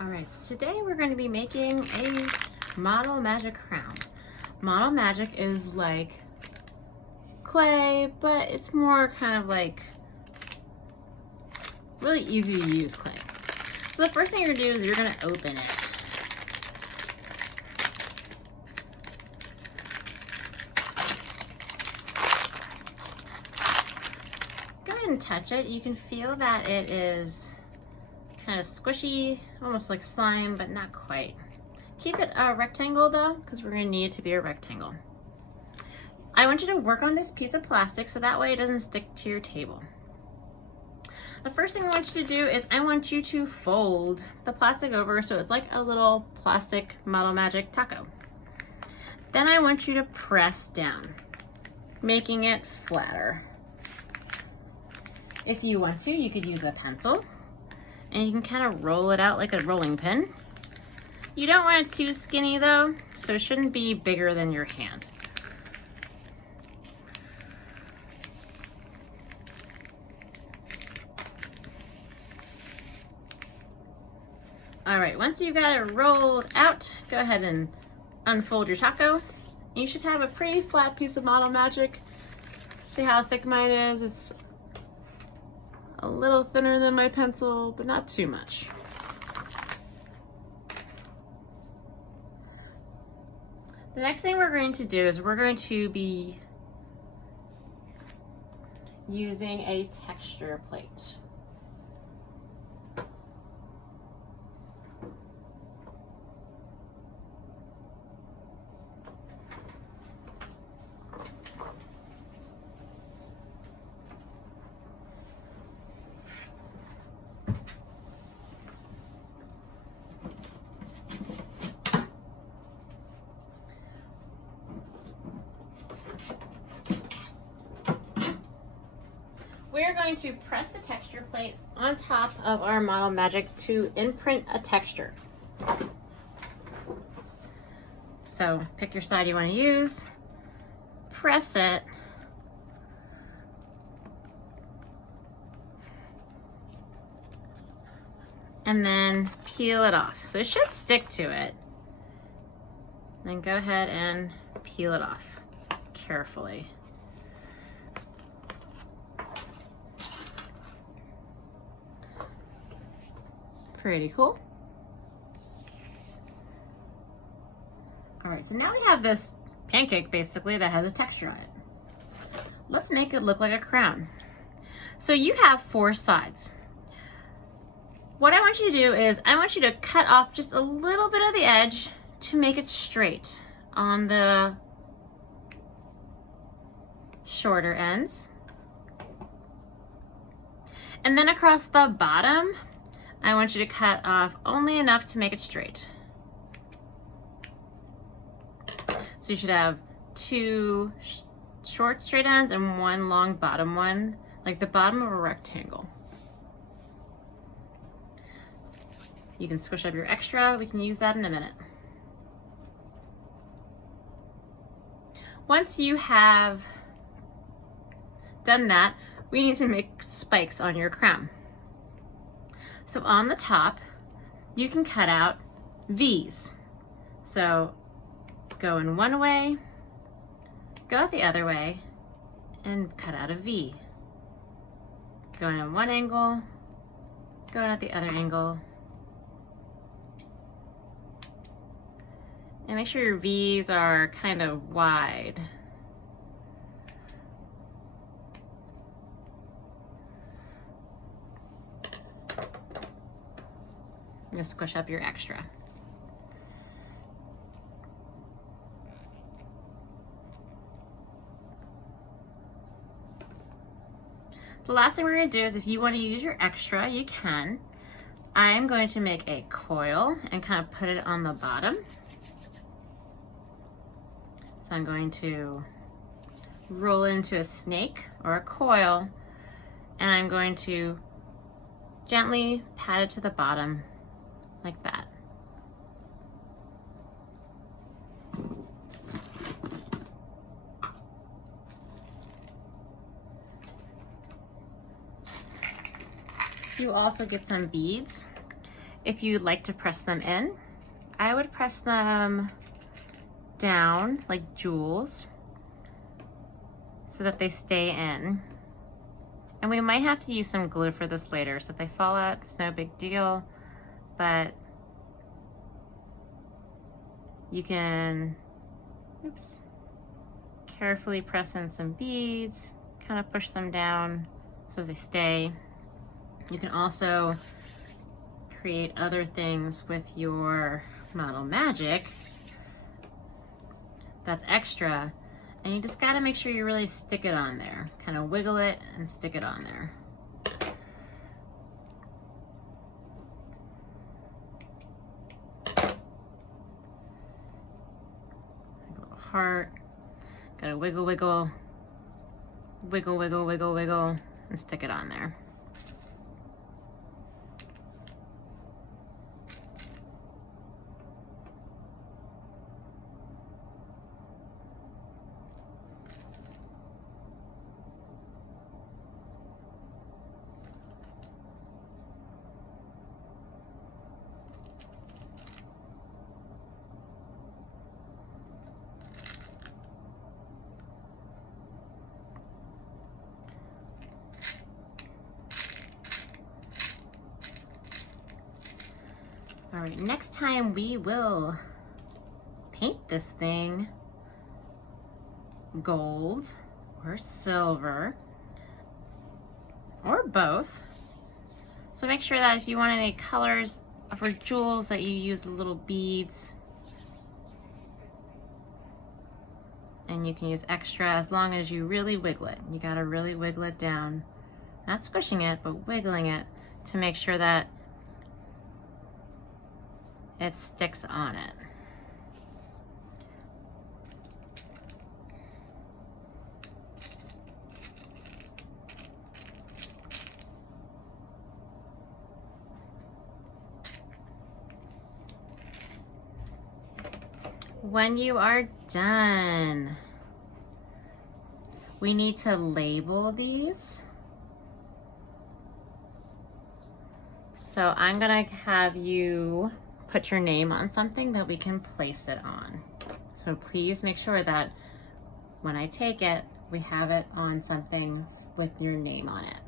Alright, so today we're going to be making a Model Magic crown. Model Magic is like clay, but it's more kind of like really easy to use clay. So the first thing you're going to do is you're going to open it. Go ahead and touch it. You can feel that it is kind of squishy, almost like slime, but not quite. Keep it a rectangle though, because we're going to need it to be a rectangle. I want you to work on this piece of plastic so that way it doesn't stick to your table. The first thing I want you to do is I want you to fold the plastic over so it's like a little plastic Model Magic taco. Then I want you to press down, making it flatter. If you want to, you could use a pencil and you can kind of roll it out like a rolling pin. You don't want it too skinny though, so it shouldn't be bigger than your hand. All right, once you've got it rolled out, go ahead and unfold your taco. You should have a pretty flat piece of Model Magic. See how thick mine is? It's a little thinner than my pencil, but not too much. The next thing we're going to do is we're going to be using a texture plate. We're going to press the texture plate on top of our Model Magic to imprint a texture. So pick your side you want to use, press it, and then peel it off. So it should stick to it. Then go ahead and peel it off carefully. Pretty cool. All right, so now we have this pancake basically that has a texture on it. Let's make it look like a crown. So you have 4 sides. What I want you to do is I want you to cut off just a little bit of the edge to make it straight on the shorter ends. And then across the bottom, I want you to cut off only enough to make it straight. So you should have 2 short straight ends and 1 long bottom one, like the bottom of a rectangle. You can squish up your extra. We can use that in a minute. Once you have done that, we need to make spikes on your crown. So on the top, you can cut out V's. So go in one way, go out the other way, and cut out a V. Go in one angle, go out the other angle. And make sure your V's are kind of wide. Just squish up your extra. The last thing we're going to do is if you want to use your extra, you can. I'm going to make a coil and kind of put it on the bottom. So I'm going to roll it into a snake or a coil, and I'm going to gently pat it to the bottom like that. You also get some beads. if you'd like to press them in, I would press them down like jewels so that they stay in. And we might have to use some glue for this later, so if they fall out, it's no big deal, but you can, oops, carefully press in some beads, kind of push them down so they stay. You can also create other things with your Model Magic that's extra, and you just gotta make sure you really stick it on there. Kind of wiggle it and stick it on there. A little heart. Gotta wiggle, wiggle, wiggle, wiggle, wiggle, wiggle, and stick it on there. All right, next time we will paint this thing gold or silver or both. So make sure that if you want any colors for jewels that you use the little beads, and you can use extra as long as you really wiggle it. You gotta really wiggle it down. Not squishing it, but wiggling it to make sure that it sticks on it. When you are done, we need to label these. So I'm gonna have you put your name on something that we can place it on. So please make sure that when I take it, we have it on something with your name on it.